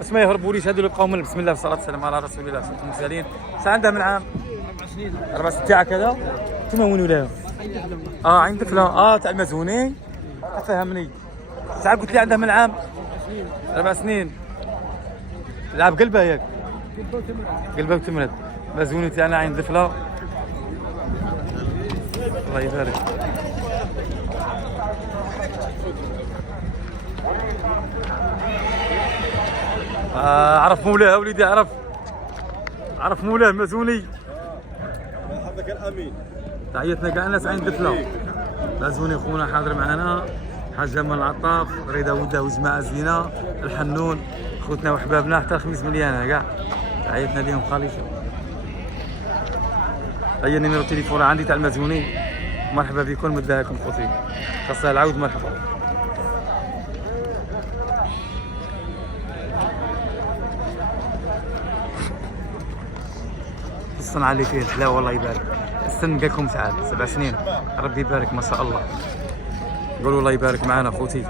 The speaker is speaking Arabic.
بس ما يهربوليش هذول يبقاو من بسم الله والصلاه والسلام على رسول الله صلى الله عليه وسلم. عندها من عام 4 سنين. 4 سنين تاعك هذا؟ انتما وين ولاها؟ عين طفله تاع المزوني. فهمني ساعه قلت لي عندها من عام 4 سنين. لعب قلبها ياك؟ قلبها وتمرد. مزوني تاعنا عين طفله. الله يبارك. عرف مولاه وليدي، عرف مولاه مزوني. حظك الامين. تحياتنا كاع الناس عين طفله. مزوني خونا حاضر معنا، حاج جمال العطاف، رضا وده وجماعه زينه، الحنون، خوتنا وحبابنا حتى الخميس مليانه كاع. تحياتنا ليهم خالصه. هيا نيميرو التليفون عندي تاع المزوني. مرحبا بكم، مدها لكم خوتي. خاصها العود مرحبا. الصنعة اللي فيه الحلاوة الله يبارك. السن قالكم تعال 7 سنين، ربي يبارك ما شاء الله. قولوا الله يبارك معنا خوتي.